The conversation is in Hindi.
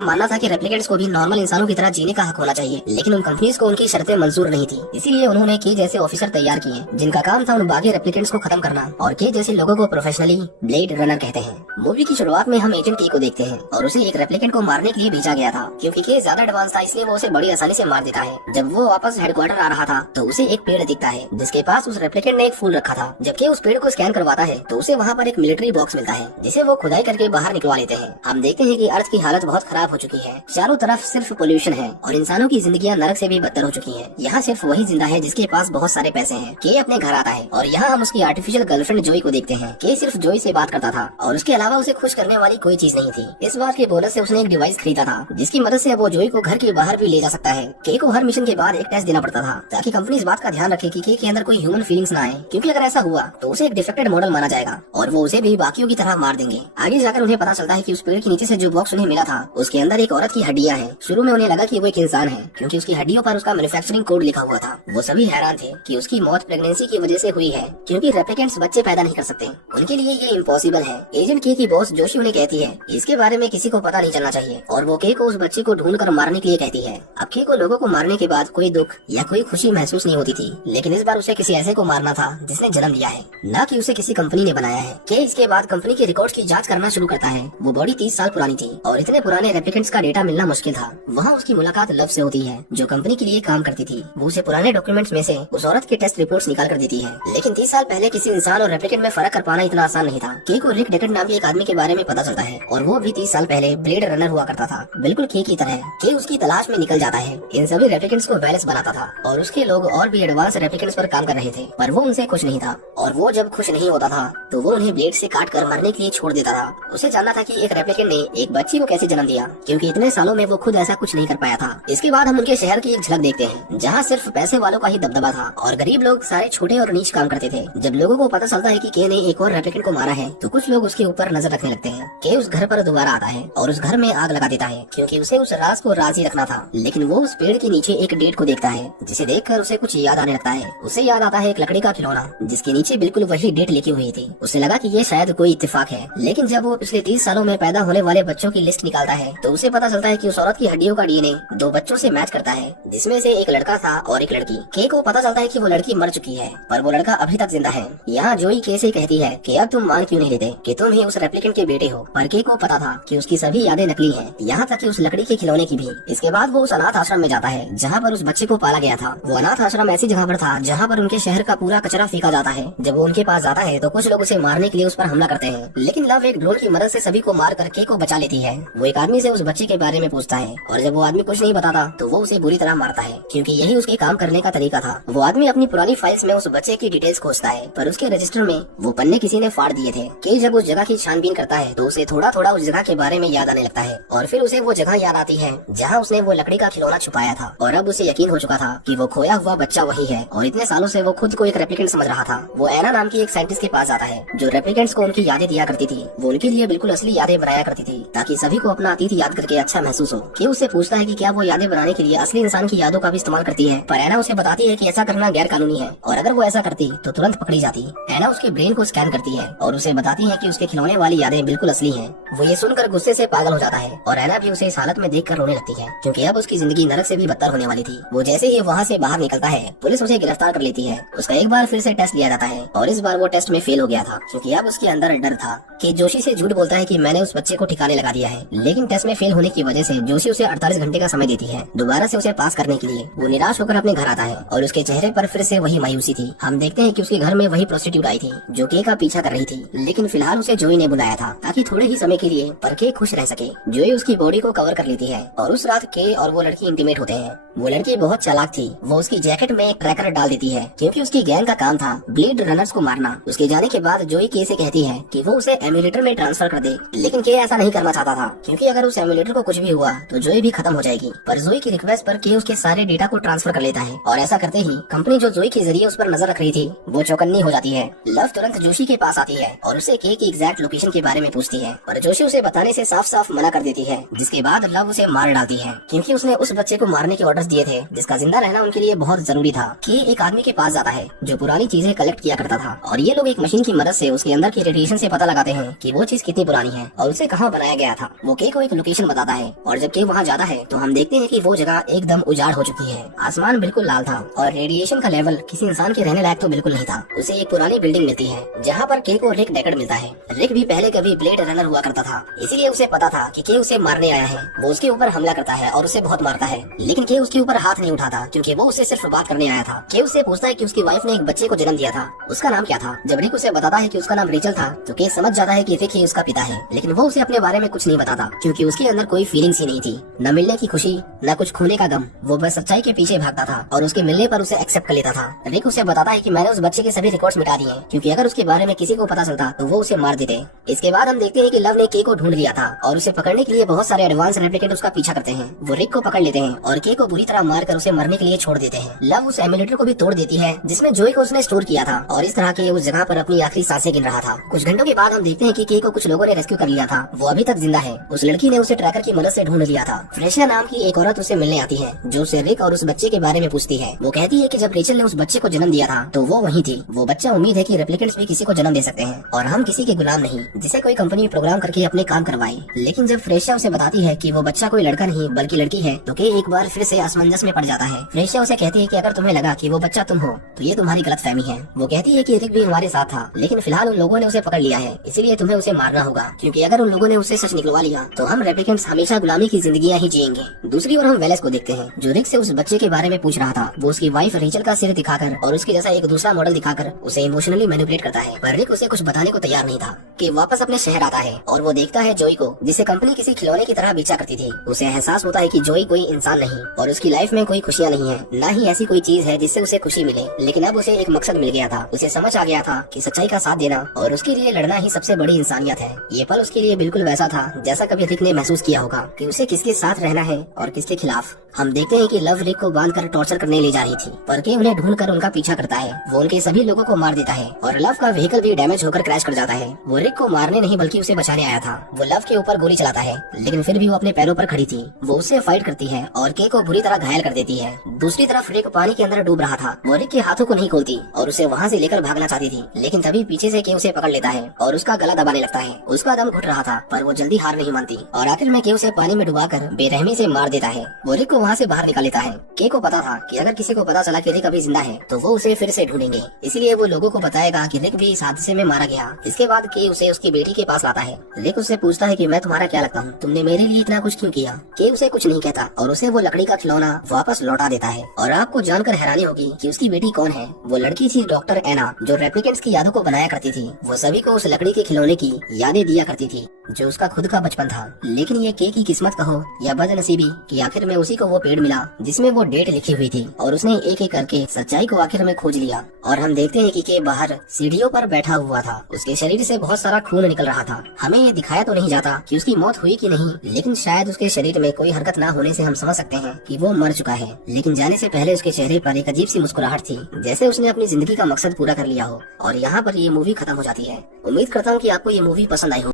मानना था कि रेप्लिकेंट्स को भी नॉर्मल इंसानों की तरह जीने का हक होना चाहिए, लेकिन उन कंपनीज को उनकी शर्तें मंजूर नहीं थी। इसीलिए उन्होंने के जैसे ऑफिसर तैयार किए जिनका काम था उन बाकी रेप्लिकेंट्स को खत्म करना, और के जैसे लोगों को प्रोफेशनली ब्लेड रनर कहते हैं। मूवी की शुरुआत में हम एजेंट के को देखते हैं और उसे एक रेप्लिकेंट को मारने के लिए भेजा गया था। क्योंकि के ज्यादा एडवांस था इसलिए वो उसे बड़ी आसानी से मार देता है। जब वो वापस हेडक्वार्टर आ रहा था तो उसे एक पेड़ दिखता है जिसके पास उस रेप्लिकेंट ने एक फूल रखा था। जब के उस पेड़ को स्कैन करवाता है तो उसे वहाँ पर एक मिलिट्री बॉक्स मिलता है जिसे वो खुदाई करके बाहर निकलवा लेते हैं। हम देखते हैं कि अर्थ की हालत बहुत खराब हो चुकी है, चारों तरफ सिर्फ पोल्यूशन है और इंसानों की जिंदगियां नरक से भी बदतर हो चुकी हैं। यहाँ सिर्फ वही जिंदा है जिसके पास बहुत सारे पैसे हैं। के अपने घर आता है और यहाँ हम उसकी आर्टिफिशियल गर्लफ्रेंड जोई को देखते हैं। के सिर्फ जोई से बात करता था और उसके अलावा उसे खुश करने वाली कोई चीज नहीं थी। इस बार के बोनस से उसने एक डिवाइस खरीदा था जिसकी मदद से वो जोई को घर के बाहर भी ले जा सकता है। के को हर मिशन के बाद एक टेस्ट देना पड़ता था ताकि कंपनी इस बात का ध्यान रखे कि के अंदर कोई ह्यूमन फीलिंग्स ना आए, क्योंकि अगर ऐसा हुआ तो उसे एक डिफेक्टेड मॉडल माना जाएगा और वो उसे भी बाकियों की तरह मार देंगे। आगे जाकर उन्हें पता चलता है कि उस पेड़ के नीचे से जो बॉक्स उन्हें मिला था उसके अंदर एक औरत की हड्डियां हैं। शुरू में उन्हें लगा कि वो एक इंसान है क्योंकि उसकी हड्डियों पर उसका मैन्युफैक्चरिंग कोड लिखा हुआ था। वो सभी हैरान थे कि उसकी मौत प्रेगनेंसी की वजह से हुई है, क्योंकि रेप्लिकेंट्स बच्चे पैदा नहीं कर सकते, उनके लिए ये इम्पॉसिबल है। एजेंट के की बॉस जोशी उन्हें कहती है इसके बारे में किसी को पता नहीं चलना चाहिए और वो के को उस बच्चे को ढूंढ कर मारने के लिए कहती है। अब के को लोगों को मारने के बाद कोई दुख या कोई खुशी महसूस नहीं होती थी, लेकिन इस बार उसे किसी ऐसे को मारना था जिसने जन्म लिया है, न कि उसे किसी कंपनी ने बनाया है। के इसके बाद कंपनी के रिकॉर्ड्स की जांच करना शुरू करता है। वो बॉडी 30 साल पुरानी थी और इतने पुराने रेप्लिकेंट्स का डेटा मिलना मुश्किल था। वहाँ उसकी मुलाकात लव से होती है जो कंपनी के लिए काम करती थी। वो उसे पुराने डॉक्यूमेंट्स में से उस औरत के टेस्ट रिपोर्ट्स निकाल कर देती है। लेकिन 30 साल पहले किसी इंसान और रेप्लिकेंट में फर्क कर पाना इतना आसान नहीं था। के को रिक डेकेट नाम के एक आदमी के बारे में पता चलता है और वो भी 30 साल पहले ब्लेड रनर हुआ करता था, बिल्कुल के की तरह। के उसकी तलाश में निकल जाता है। इन सभी रेप्लिकेंट्स को बैलेंस बनाता था और उसके लोग और भी एडवांस रेप्लिकेंट्स पर काम कर रहे थे, पर वो उनसे खुश नहीं था। और वो जब खुश नहीं होता था तो वो उन्हें ब्लेड से काट कर मरने के लिए छोड़ देता था। उसे जानना था कि एक रेप्लिकेंट ने एक बच्ची को कैसे जन्म दिया, क्योंकि इतने सालों में वो खुद ऐसा कुछ नहीं कर पाया था। इसके बाद हम उनके शहर की एक झलक देखते हैं जहाँ सिर्फ पैसे वालों का ही दबदबा था और गरीब लोग सारे छोटे और नीच काम करते थे। जब लोगों को पता चलता है कि के ने एक और रेप्लिकेंट को मारा है तो कुछ लोग उसके ऊपर नजर रखने लगते हैं। के उस घर पर दोबारा आता है और उस घर में आग लगा देता है क्योंकि उसे उस राज को राज ही रखना था। लेकिन वो उस पेड़ के नीचे एक डेट को देखता है जिसे देखकर उसे कुछ याद आने लगता है। उसे याद आता है एक लकड़ी का खिलौना जिसके नीचे बिल्कुल वही डेट लिखी हुई थी। उसे लगा कि ये शायद कोई इत्तेफाक है, लेकिन जब वो पिछले 30 सालों में पैदा होने वाले बच्चों की लिस्ट निकालता है तो उसे पता चलता है कि उस औरत की हड्डियों का डीएनए 2 बच्चों से मैच करता है, जिसमें से एक लड़का था और एक लड़की। के को पता चलता है कि वो लड़की मर चुकी है पर वो लड़का अभी तक जिंदा है। यहाँ जोई के से कहती है कि अब तुम मान क्यों नहीं लेते कि तुम ही उस रेप्लिकेंट के बेटे हो, पर के को पता था कि उसकी सभी यादें नकली हैं, यहाँ तक कि उस लकड़ी के खिलौने की भी। इसके बाद वो उस अनाथ आश्रम में जाता है जहाँ पर उस बच्चे को पाला गया था। वो अनाथ आश्रम ऐसी जगह पर था जहाँ पर उनके शहर का पूरा कचरा फेंका जाता है। जब वो उनके पास जाता है तो कुछ लोग उसे मारने के लिए उस पर हमला करते हैं, लेकिन लव एक ड्रोन की मदद से सभी को मार कर के को बचा लेती है। वो एक आदमी से उस बच्चे के बारे में पूछता है और जब वो आदमी कुछ नहीं बताता तो वो उसे बुरी तरह मारता है, क्योंकि यही उसके काम करने का तरीका था। वो आदमी अपनी पुरानी फाइल्स में उस बच्चे की डिटेल्स खोजता है पर उसके रजिस्टर में वो पन्ने किसी ने फाड़ दिए थे। के जब उस जगह की छानबीन करता है तो उसे थोड़ा थोड़ा उस जगह के बारे में याद आने लगता है और फिर उसे वो जगह याद आती है जहाँ उसने वो लकड़ी का खिलौना छुपाया था। और अब उसे यकीन हो चुका था कि वो खोया हुआ बच्चा वही है और इतने सालों से वो खुद को एक रेप्लिकेंट समझ रहा था। वो एना नाम की एक साइंटिस्ट के पास जाता है जो रेप्लिकेंट्स को उनकी यादें दिया करती थी। वो उनके लिए बिल्कुल असली यादें बनाया करती थी ताकि सभी को अपना अतीत याद करके अच्छा महसूस हो। के उससे पूछता है कि क्या वो यादें बनाने के लिए असली इंसान की यादों का भी इस्तेमाल करती है, पर एना उसे बताती है कि ऐसा करना गैर कानूनी है और अगर वो ऐसा करती तो तुरंत पकड़ी जाती। एना उसके ब्रेन को स्कैन करती है और उसे बताती है कि उसके खिलौने वाली यादें बिल्कुल असली हैं। वो ये सुनकर गुस्से से पागल हो जाता है और एना भी उसे इस हालत में देखकर रोने लगती है क्योंकि अब उसकी जिंदगी नरक से भी बदतर होने वाली थी। वो जैसे ही वहाँ से बाहर निकलता है पुलिस उसे गिरफ्तार कर लेती है। उसका एक बार फिर से टेस्ट लिया जाता है और इस बार वो टेस्ट में फेल हो गया था क्योंकि अब उसके अंदर डर था। कि जोशी से झूठ बोलता है कि मैंने उस बच्चे को ठिकाने लगा दिया है, लेकिन टेस्ट में फेल होने की वजह से जोशी उसे 48 घंटे का समय देती है दोबारा से उसे पास करने के लिए। वो निराश होकर अपने घर आता है और उसके चेहरे पर फिर से वही मायूसी थी। हम देखते हैं कि उसके घर में वही प्रोस्टिट्यूट आई थी जो के का पीछा कर रही थी, लेकिन फिलहाल उसे जोई ने बुलाया था ताकि थोड़े ही समय के लिए पर के खुश रह सके। जोई उसकी बॉडी को कवर कर लेती है और उस रात के और वो लड़की इंटीमेट होते हैं। वो लड़की बहुत चालाक थी। वो उसकी जैकेट में एक ट्रैकर डाल देती है क्योंकि उसकी गैंग का काम था ब्लेड रनर्स को मारना। उसके जाने के बाद जोई के से कहती है कि वो उसे एम्यूलेटर में ट्रांसफर कर दे, लेकिन के ऐसा नहीं करना चाहता था क्योंकि अगर उस एम्यूलेटर को कुछ भी हुआ तो जोई भी खत्म हो जाएगी। पर जोई की रिक्वेस्ट पर के उसके सारे डेटा को ट्रांसफर कर लेता है और ऐसा करते ही कंपनी जो जोई के जरिए उस पर नजर रख रही थी वो चौकन्नी हो जाती है। लव तुरंत जोशी के पास आती है और उसे के की एग्जैक्ट लोकेशन के बारे में पूछती है, पर जोशी उसे बताने से साफ साफ मना कर देती है, जिसके बाद लव उसे मार डालती है क्योंकि उसने उस बच्चे को मारने के ऑर्डर पावर्स दिए थे जिसका जिंदा रहना उनके लिए बहुत जरूरी था। के एक आदमी के पास जाता है जो पुरानी चीजें कलेक्ट किया करता था और ये लोग एक मशीन की मदद से उसके अंदर की रेडिएशन से पता लगाते हैं कि वो चीज कितनी पुरानी है और उसे कहाँ बनाया गया था। वो के को एक लोकेशन बताता है और जब के वहाँ जाता है तो हम देखते हैं कि वो जगह एकदम उजाड़ हो चुकी है। आसमान बिल्कुल लाल था और रेडिएशन का लेवल किसी इंसान के रहने लायक तो बिल्कुल नहीं था। उसे एक पुरानी बिल्डिंग मिलती है जहाँ पर के को रिक डेकर्ड मिलता है। रिक भी पहले कभी ब्लेड रनर हुआ करता था, इसीलिए उसे पता था कि के उसे मारने आया है। वो उसके ऊपर हमला करता है और उसे बहुत मारता है, लेकिन के उसके ऊपर हाथ नहीं उठाता क्योंकि वो उससे सिर्फ बात करने आया था। के उससे पूछता है कि उसकी वाइफ ने एक बच्चे को जन्म दिया था, उसका नाम क्या था। जब रिक उसे बताता है कि उसका नाम रेचल था तो के समझ जाता है कि रिक ही उसका पिता है, लेकिन वो उसे अपने बारे में कुछ नहीं बताता क्योंकि उसके अंदर कोई फीलिंग्स ही नहीं थी, न मिलने की खुशी न कुछ खोने का गम। वो बस सच्चाई के पीछे भागता था और उसके मिलने पर उसे एक्सेप्ट कर लेता था। रिक उसे बताता है कि मैंने उस बच्चे के सभी रिकॉर्ड्स मिटा दिए क्योंकि अगर उसके बारे में किसी को पता चलता तो वो उसे मार देते। इसके बाद हम देखते हैं कि लव ने के को ढूंढ लिया था और उसे पकड़ने के लिए बहुत सारे एडवांस रेप्लिकेंट उसका पीछा करते हैं। वो रिक को पकड़ लेते हैं और के को बुरी तरह मारकर उसे मरने के लिए छोड़ देते हैं। लव उस एमुलेटर को भी तोड़ देती है जिसमें जोई को उसने स्टोर किया था और इस तरह के उस जगह पर अपनी आखिरी सांसें गिन रहा था। कुछ घंटों के बाद हम देखते हैं कि के को कुछ लोगों ने रेस्क्यू कर लिया था, वो अभी तक जिंदा है। उस लड़की ने उसे ट्रैकर की मदद से ढूंढ लिया था। फ्रेशिया नाम की एक औरत उसे मिलने आती है जो उसे रिक और उस बच्चे के बारे में पूछती है। वो कहती है कि जब रेचल ने उस बच्चे को जन्म दिया था तो वो वहीं थी। वो बच्चा उम्मीद है कि रेप्लिकेंट्स भी किसी को जन्म दे सकते हैं और हम किसी के गुलाम नहीं जिसे कोई कंपनी प्रोग्राम करके अपने काम करवाए। लेकिन जब फ्रेशिया उसे बताती है कि वो बच्चा कोई लड़का नहीं बल्कि लड़की है तो के एक बार फिर से असमंजस में पड़ जाता है। फ्रेशिया उसे कहती है कि अगर तुम्हें लगा कि वो बच्चा तुम हो तो ये तुम्हारी गलतफहमी है। वो कहती है कि रिक भी हमारे साथ था लेकिन फिलहाल उन लोगों ने उसे पकड़ लिया है, इसीलिए तुम्हें उसे मारना होगा क्योंकि अगर उन लोगों ने उससे सच निकलवा लिया तो हम रेप्लिकेंट्स हमेशा गुलामी की जिंदगियां ही जिएंगे। दूसरी ओर हम वेलेस को देखते हैं जो रिक से उस बच्चे के बारे में पूछ रहा था। वो उसकी वाइफ रेचल का सिर दिखाकर और उसके जैसा एक दूसरा मॉडल दिखाकर उसे इमोशनली मैनिपुलेट करता है, पर रिक उसे कुछ बताने को तैयार नहीं था। कि वापस अपने शहर आता है और वो देखता है जोई को जिसे कंपनी किसी खिलौने की तरह बेचा करती थी। उसे एहसास होता है कि जोई कोई इंसान नहीं और उसकी लाइफ में कोई खुशियाँ नहीं है, न ही ऐसी कोई चीज है जिससे उसे खुशी मिले। लेकिन अब उसे एक मकसद मिल गया था। उसे समझ आ गया था कि सच्चाई का साथ देना और उसके लिए लड़ना ही सबसे बड़ी इंसानियत है। ये पल उसके लिए बिल्कुल वैसा था जैसा कभी रिक ने महसूस किया होगा कि उसे किसके साथ रहना है और किसके खिलाफ। हम देखते हैं कि लव रिक को बांधकर टॉर्चर करने ले जा रही थी, पर के उन्हें ढूंढकर उनका पीछा करता है। वो उनके सभी लोगों को मार देता है और लव का व्हीकल भी डैमेज होकर क्रैश कर जाता है। वो रिक को मारने नहीं बल्कि उसे बचाने आया था। वो लव के ऊपर गोली चलाता है लेकिन फिर भी वो अपने पैरों पर खड़ी थी। वो उससे फाइट करती है और के को बुरी तरह घायल कर देती है। दूसरी तरफ रिक पानी के अंदर डूब रहा था। वो रिक के हाथों को नहीं खोलती और उसे वहाँ से लेकर भागना चाहती थी, लेकिन तभी पीछे से के उसे पकड़ लेता है और उसका गला दबाने लगता है। उसका दम घुट रहा था पर वो जल्दी हार नहीं मानती और आखिर में के उसे पानी में डुबाकर बेरहमी से मार देता है। वो रिक को वहाँ से बाहर निकाल लेता है। के को पता था कि अगर किसी को पता चला कि रिक अभी जिंदा है तो वो उसे फिर से ढूंढेंगे, इसलिए वो लोगों को बताएगा कि रिक भी इस हादसे में मारा गया। इसके बाद के उसे उसकी बेटी के पास लाता है। रिक उससे पूछता है कि मैं तुम्हारा क्या लगता हूँ, तुमने मेरे लिए इतना कुछ क्यों किया। के उसे कुछ नहीं कहता और उसे वो लकड़ी का खिलौना वापस लौटा देता है। और आपको जानकर हैरानी होगी कि उसकी बेटी कौन है। वो लड़की थी डॉक्टर एना जो रेप्लिकेंट्स की यादों को बनाया करती थी। वो सभी को उस लकड़ी के खिलौने की यादें दिया करती थी जो उसका खुद का बचपन था। लेकिन ये के की किस्मत कहो या बदनसीबी कि आखिर में उसी को वो पेड़ मिला जिसमें वो डेट लिखी हुई थी और उसने एक एक करके सच्चाई को आखिर में खोज लिया। और हम देखते हैं कि के बाहर सीढ़ियों पर बैठा हुआ था। उसके शरीर से बहुत सारा खून निकल रहा था। हमें ये दिखाया तो नहीं जाता कि उसकी मौत हुई कि नहीं, लेकिन शायद उसके शरीर में कोई हरकत ना होने से हम समझ सकते हैं कि वो मर चुका है। लेकिन जाने से पहले उसके चेहरे पर एक अजीब सी मुस्कुराहट थी, जैसे उसने अपनी जिंदगी का मकसद पूरा कर लिया हो। और यहाँ पर ये मूवी खत्म हो जाती है। उम्मीद करता हूँ कि आपको ये मूवी पसंद आई हो।